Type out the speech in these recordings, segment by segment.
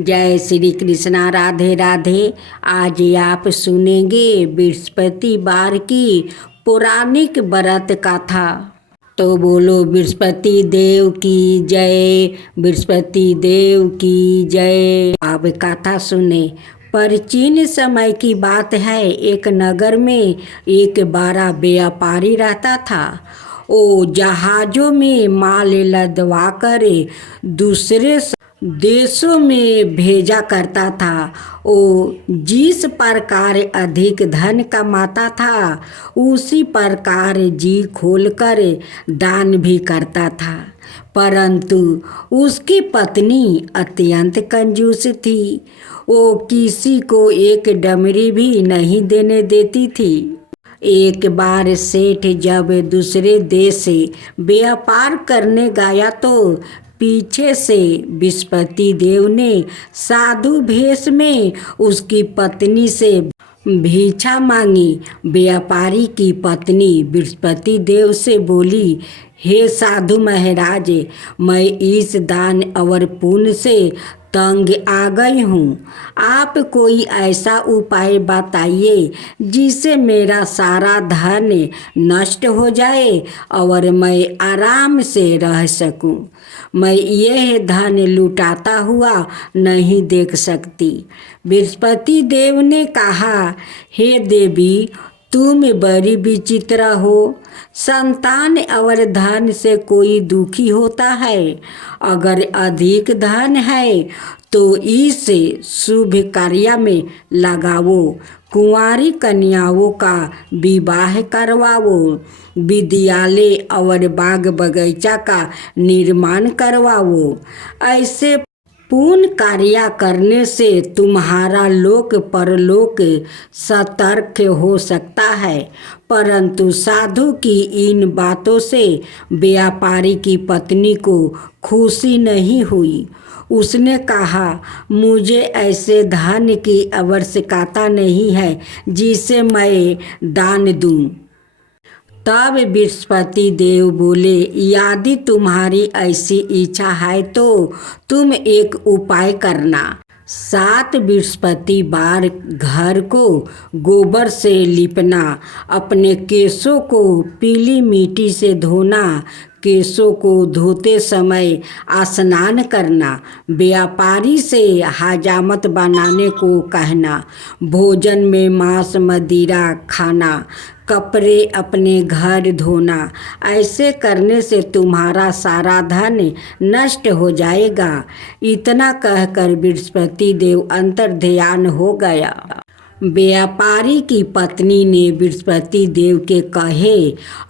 जय श्री कृष्णा। राधे राधे। आज आप सुनेंगे बृहस्पति बार की पौराणिक व्रत कथा। तो बोलो बृहस्पति देव की जय, बृहस्पति देव की जय। अब कथा सुने। प्राचीन समय की बात है। एक नगर में एक बड़ा व्यापारी रहता था। वो जहाज़ों में माल लदवा कर दूसरे देशों में भेजा करता था। वो जिस प्रकार अधिक धन कमाता था उसी प्रकार जी खोलकर दान भी करता था। परंतु उसकी पत्नी अत्यंत कंजूस थी। वो किसी को एक डमरी भी नहीं देने देती थी। एक बार सेठ जब दूसरे देश से व्यापार करने गया तो पीछे से बृहस्पति देव ने साधु भेष में उसकी पत्नी से भिक्षा मांगी। व्यापारी की पत्नी बृहस्पति देव से बोली, हे साधु महाराज, मैं इस दान और पुण्य से तंग आ गई हूँ। आप कोई ऐसा उपाय बताइए जिससे मेरा सारा धन नष्ट हो जाए और मैं आराम से रह सकूँ। मैं यह धन लुटाता हुआ नहीं देख सकती। बृहस्पति देव ने कहा, हे देवी, तुम बड़ी विचित्र हो। संतान और धन से कोई दुखी होता है। अगर अधिक धन है तो इसे शुभ कार्य में लगाओ। कुंवारी कन्याओं का विवाह करवाओ। विद्यालय और बाग बगीचा का निर्माण करवाओ। ऐसे पुण्य कार्य करने से तुम्हारा लोक परलोक सतर्क हो सकता है। परंतु साधु की इन बातों से व्यापारी की पत्नी को खुशी नहीं हुई। उसने कहा, मुझे ऐसे धन की आवश्यकता नहीं है जिसे मैं दान दूं। तब बृहस्पति देव बोले, यदि तुम्हारी ऐसी इच्छा है तो तुम एक उपाय करना। 7 बृहस्पतिवार घर को गोबर से लिपना, अपने केशों को पीली मिट्टी से धोना, केशों को धोते समय स्नान करना, व्यापारी से हजामत बनाने को कहना, भोजन में मांस मदिरा खाना, कपड़े अपने घर धोना। ऐसे करने से तुम्हारा सारा धन नष्ट हो जाएगा। इतना कहकर बृहस्पति देव अंतर्ध्यान हो गया। व्यापारी की पत्नी ने बृहस्पति देव के कहे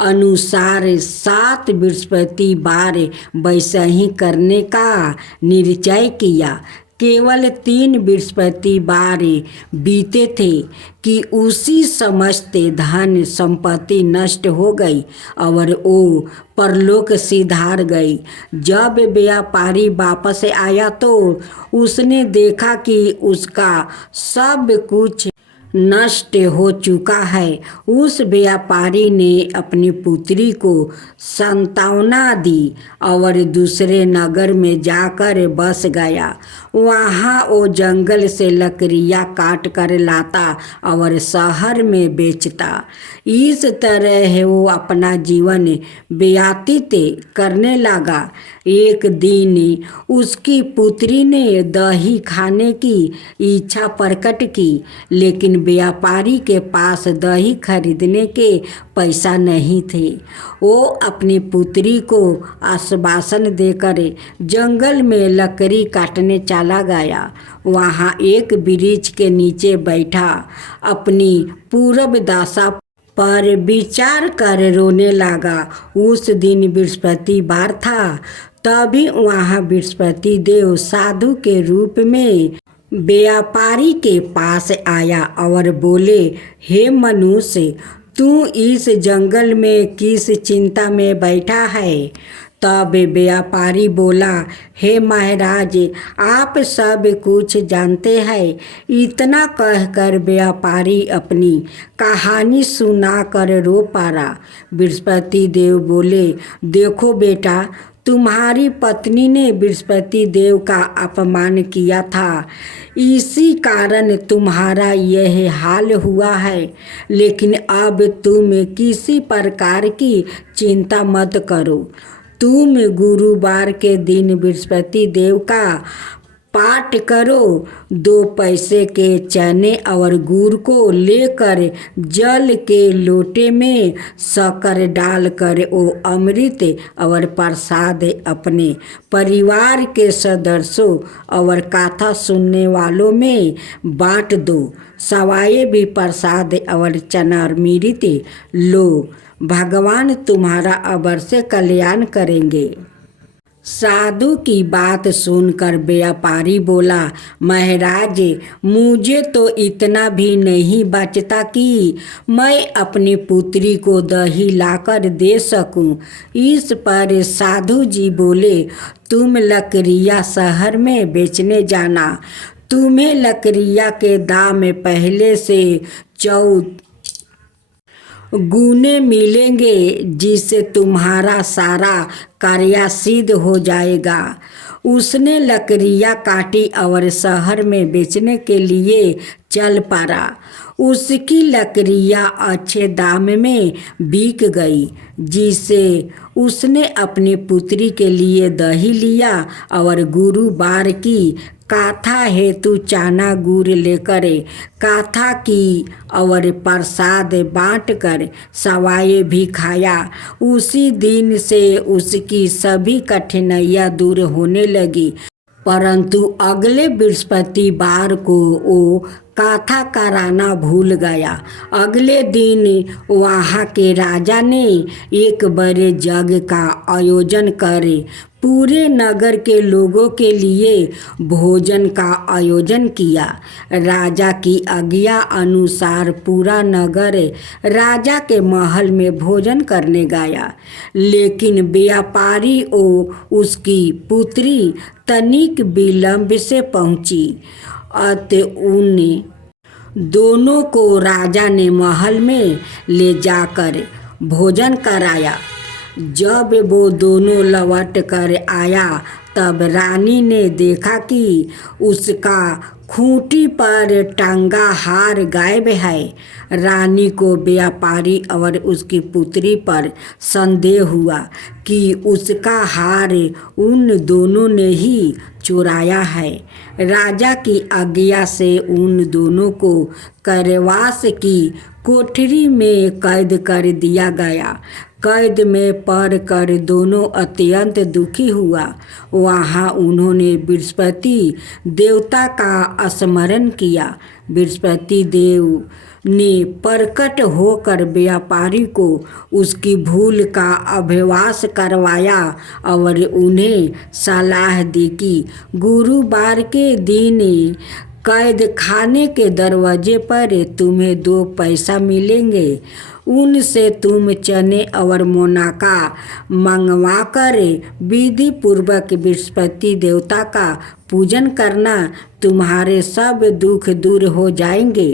अनुसार 7 बृहस्पतिवार वैसा ही करने का निश्चय किया। केवल 3 बृहस्पतिवार बीते थे कि उसी समस्त धन संपत्ति नष्ट हो गई और वो परलोक सिधार गई। जब व्यापारी वापस आया तो उसने देखा कि उसका सब कुछ नष्ट हो चुका है। उस व्यापारी ने अपनी पुत्री को सांत्वना दी और दूसरे नगर में जाकर बस गया। वहाँ वो जंगल से लकड़ियाँ काट कर लाता और शहर में बेचता। इस तरह वो अपना जीवन व्यतीत करने लगा। एक दिन उसकी पुत्री ने दही खाने की इच्छा प्रकट की, लेकिन व्यापारी के पास दही खरीदने के पैसा नहीं थे। वो अपनी पुत्री को आश्वासन देकर जंगल में लकड़ी काटने चला गया। वहाँ एक वृक्ष के नीचे बैठा अपनी पूर्व दशा पर विचार कर रोने लगा। उस दिन बृहस्पतिवार था। तभी वहाँ बृहस्पति देव साधु के रूप में व्यापारी के पास आया और बोले, हे मनुष्य, तू इस जंगल में किस चिंता में बैठा है? तब व्यापारी बोला, हे महाराज, आप सब कुछ जानते हैं। इतना कहकर व्यापारी अपनी कहानी सुनाकर रो पड़ा। बृहस्पति देव बोले, देखो बेटा, तुम्हारी पत्नी ने बृहस्पति देव का अपमान किया था, इसी कारण तुम्हारा यह हाल हुआ है। लेकिन अब तुम किसी प्रकार की चिंता मत करो। तुम गुरुवार के दिन बृहस्पति देव का पाठ करो। 2 पैसे के चने और गुड़ को लेकर जल के लोटे में शक्कर डालकर वो अमृत और प्रसाद अपने परिवार के सदस्यों और कथा सुनने वालों में बांट दो। सवाए भी प्रसाद और चनामृत लो। भगवान तुम्हारा अवश्य कल्याण करेंगे। साधु की बात सुनकर व्यापारी बोला, महाराज, मुझे तो इतना भी नहीं बचता कि मैं अपनी पुत्री को दही लाकर दे सकूं। इस पर साधु जी बोले, तुम लकड़ियाँ शहर में बेचने जाना। तुम्हें लकड़ियाँ के दाम पहले से 14 गुने मिलेंगे, जिससे तुम्हारा सारा कार्य सिद्ध हो जाएगा। उसने लकड़ियाँ काटी और शहर में बेचने के लिए चल पड़ा। उसकी लकड़ियाँ अच्छे दाम में बिक गई, जिससे उसने अपनी पुत्री के लिए दही लिया और गुरुवार की कथा हेतु चना गुड़ लेकर कथा की और प्रसाद बांटकर सवाए भी खाया। उसी दिन से उसकी सभी कठिनाइयाँ दूर होने लगी। परंतु अगले बृहस्पतिवार को वो कथा कराना भूल गया। अगले दिन वहाँ के राजा ने एक बड़े यज्ञ का आयोजन करे पूरे नगर के लोगों के लिए भोजन का आयोजन किया। राजा की आज्ञा अनुसार पूरा नगर राजा के महल में भोजन करने गया, लेकिन व्यापारी और उसकी पुत्री तनिक विलंब से पहुंची। अतः उन दोनों को राजा ने महल में ले जाकर भोजन कराया। जब वो दोनों लौट कर आया तब रानी ने देखा कि उसका खूंटी पर टंगा हार गायब है। रानी को व्यापारी और उसकी पुत्री पर संदेह हुआ कि उसका हार उन दोनों ने ही चुराया है। राजा की आज्ञा से उन दोनों को कारावास की कोठरी में कैद कर दिया गया। कैद में पड़कर दोनों अत्यंत दुखी हुआ। वहाँ उन्होंने बृहस्पति देवता का स्मरण किया। बृहस्पति देव ने प्रकट होकर व्यापारी को उसकी भूल का अभ्यास करवाया और उन्हें सलाह दी कि गुरुवार के दिन कैद खाने के दरवाजे पर तुम्हें 2 पैसा मिलेंगे। उनसे तुम चने और मोनाका मंगवा कर विधि पूर्वक बृहस्पति देवता का पूजन करना। तुम्हारे सब दुख दूर हो जाएंगे।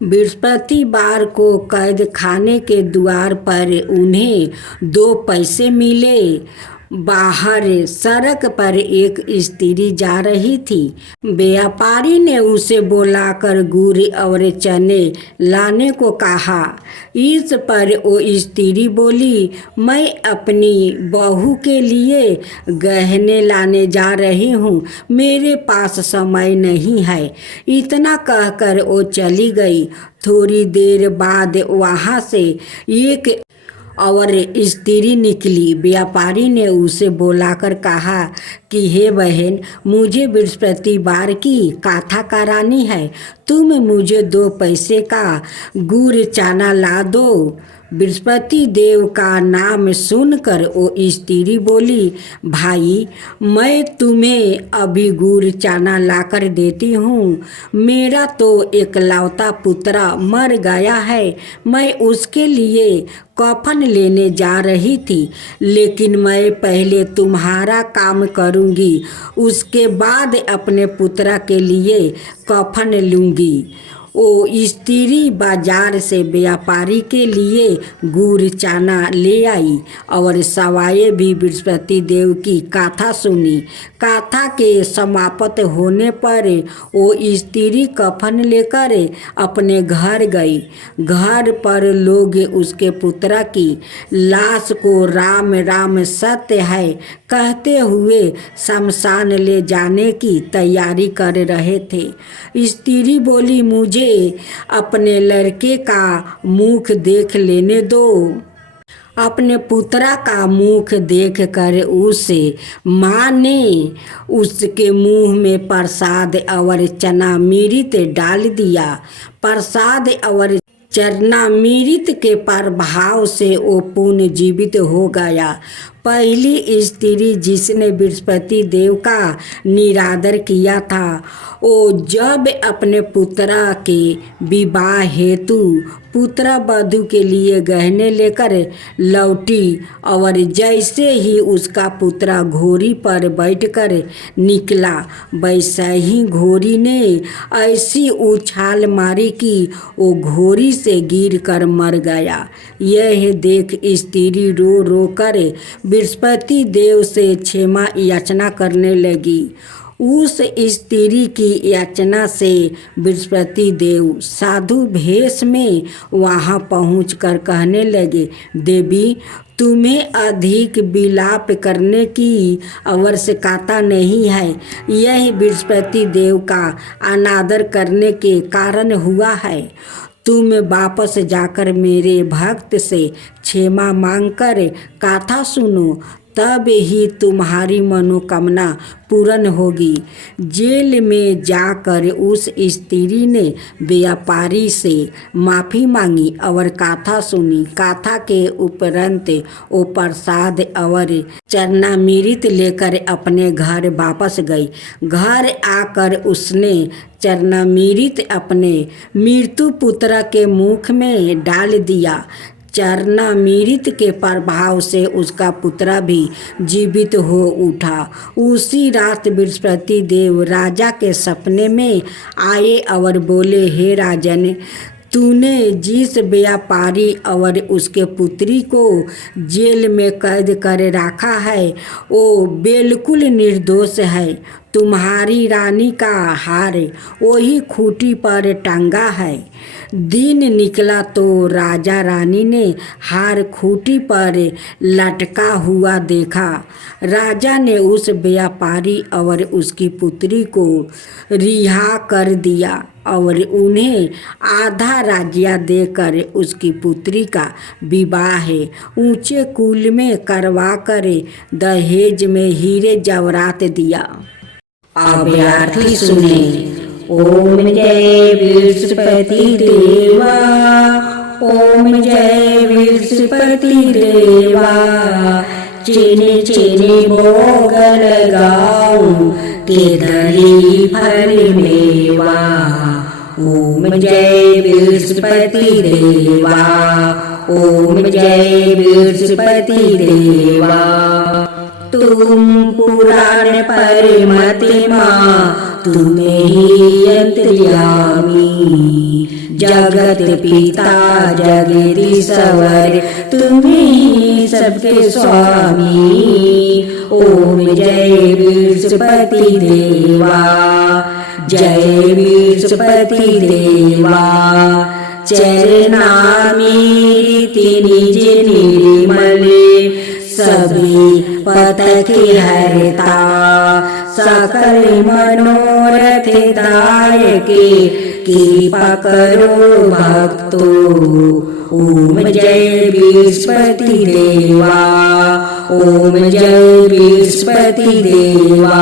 बृहस्पतिवार को कैद खाने के द्वार पर उन्हें 2 पैसे मिले। बाहर सड़क पर एक स्त्री जा रही थी। व्यापारी ने उसे बुलाकर गुड़ और चने लाने को कहा। इस पर वो स्त्री बोली, मैं अपनी बहू के लिए गहने लाने जा रही हूँ, मेरे पास समय नहीं है। इतना कहकर वो चली गई। थोड़ी देर बाद वहाँ से एक और स्त्री निकली। व्यापारी ने उसे बुलाकर कहा कि हे बहन, मुझे बृहस्पतिवार की कथा करानी है, तुम मुझे 2 पैसे का गुड़ चना ला दो। बृहस्पति देव का नाम सुनकर वो स्त्री बोली, भाई, मैं तुम्हें अभी गुड़ चना लाकर देती हूँ। मेरा तो एकलौता पुत्र मर गया है। मैं उसके लिए कफन लेने जा रही थी, लेकिन मैं पहले तुम्हारा काम करूँगी, उसके बाद अपने पुत्र के लिए कफन लूँगी। वो स्त्री बाजार से व्यापारी के लिए गुड़ चाना ले आई और सवाए भी बृहस्पति देव की गाथा सुनी। गाथा के समाप्त होने पर वो स्त्री कफन लेकर अपने घर गई। घर पर लोग उसके पुत्र की लाश को राम राम सत्य है कहते हुए शमशान ले जाने की तैयारी कर रहे थे। स्त्री बोली, मुझे अपने लड़के का मुख देख लेने दो। अपने पुत्रा का मुख देख कर उस माँ ने उसके मुंह में प्रसाद और चनामृत डाल दिया। प्रसाद और चरणामृत के प्रभाव से वो पुनर्जीवित हो गया। पहली स्त्री जिसने बृहस्पति देव का निरादर किया था, वो जब अपने पुत्रा के विवाह हेतु पुत्र वधू के लिए गहने लेकर लौटी और जैसे ही उसका पुत्र घोड़ी पर बैठकर निकला, वैसा ही घोड़ी ने ऐसी उछाल मारी कि वो घोड़ी से गिरकर मर गया। यह देख स्त्री रो रो कर बृहस्पति देव से क्षमा याचना करने लगी। उस स्त्री की याचना से बृहस्पति देव साधु भेष में वहाँ पहुंचकर कहने लगे, देवी, तुम्हें अधिक विलाप करने की आवश्यकता नहीं है। यह बृहस्पति देव का अनादर करने के कारण हुआ है। तुम वापस जाकर मेरे भक्त से क्षमा मांगकर गाथा सुनो, तब ही तुम्हारी मनोकामना पूर्ण होगी। जेल में जाकर उस स्त्री ने व्यापारी से माफ़ी मांगी और गाथा सुनी। गाथा के उपरांत वो प्रसाद और चरणामृत लेकर अपने घर वापस गई। घर आकर उसने चरणामृत अपने मृत्यु पुत्र के मुख में डाल दिया। चरणामृत के प्रभाव से उसका पुत्र भी जीवित हो उठा। उसी रात बृहस्पति देव राजा के सपने में आए और बोले, हे राजन, तूने जिस व्यापारी और उसके पुत्री को जेल में कैद कर रखा है, वो बिल्कुल निर्दोष है। तुम्हारी रानी का हार वही खूंटी पर टंगा है। दिन निकला तो राजा रानी ने हार खूंटी पर लटका हुआ देखा। राजा ने उस व्यापारी और उसकी पुत्री को रिहा कर दिया और उन्हें आधा राज्य देकर उसकी पुत्री का विवाह ऊंचे कुल में करवा कर दहेज में हीरे जवाहरात दिया। अब अर्थी सुने। ओम जय बृहस्पति देवा, ओम जय बृहस्पति देवा, चीनी चीनी भोग लगाऊं केदारी फल मेवा। ओम जय बृहस्पति देवा, ओम जय बृहस्पति देवा। तुम पुराण परमतिमा, तुम्हें ही अंतर्यामी, जगत पिता जगदीश्वर, तुम्हें ही सबके स्वामी। ओम जय बृहस्पति देवा, जय बृहस्पति देवा। चरणामृत निज निर्मल, सभी पतक हरता, सकल मनोरथ दायके, कृपा करो भक्तो। ओम जय बृहस्पति देवा, ओम जय बृहस्पति देवा।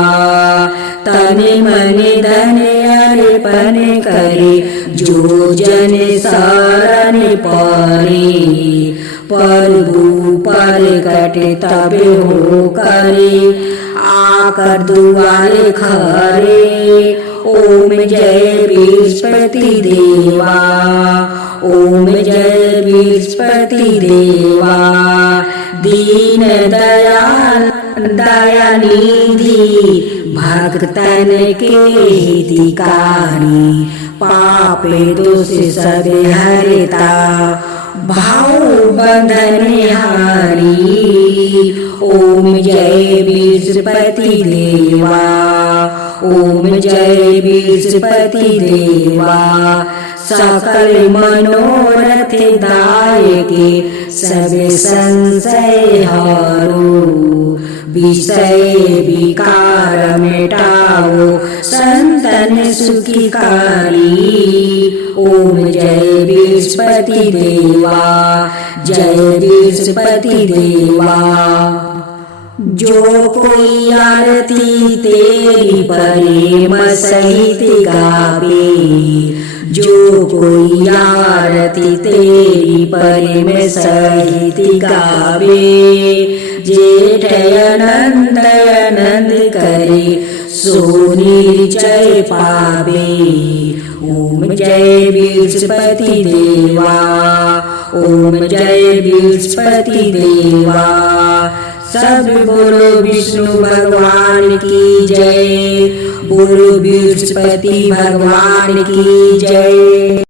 तन मन धन अर्पण करे, जो जन शरण परे। प्रभु प्रकट तब हो करे, आकर दुआरे खरे। ओम जय बृहस्पति देवा, ओम जय बृहस्पति देवा। दीन दयाल दयानिधि, भक्तन के हितकारी, पापे दोष सब हरता, भाव बंधन हारी। ओम जय बृहस्पति देवा, ओम जय बृहस्पति देवा। सकल मनोरथ दायके, सब संशय हारो। विषय विकार मिटाओ, संतन सुखिकारी। ओम जय बृहस्पति देवा, जय बृहस्पति देवा। जो कोई आरती तेरी प्रेम सहित गावे, जो कोई आरती तेरी प्रेम सहित गावे। जेठ आनंद आनंद करे, सो निश्चय पावे। ओम जय बृहस्पति देवा, ओम जय बृहस्पति देवा। सब बोलो विष्णु भगवान की जय, बोलो बृहस्पति भगवान की जय।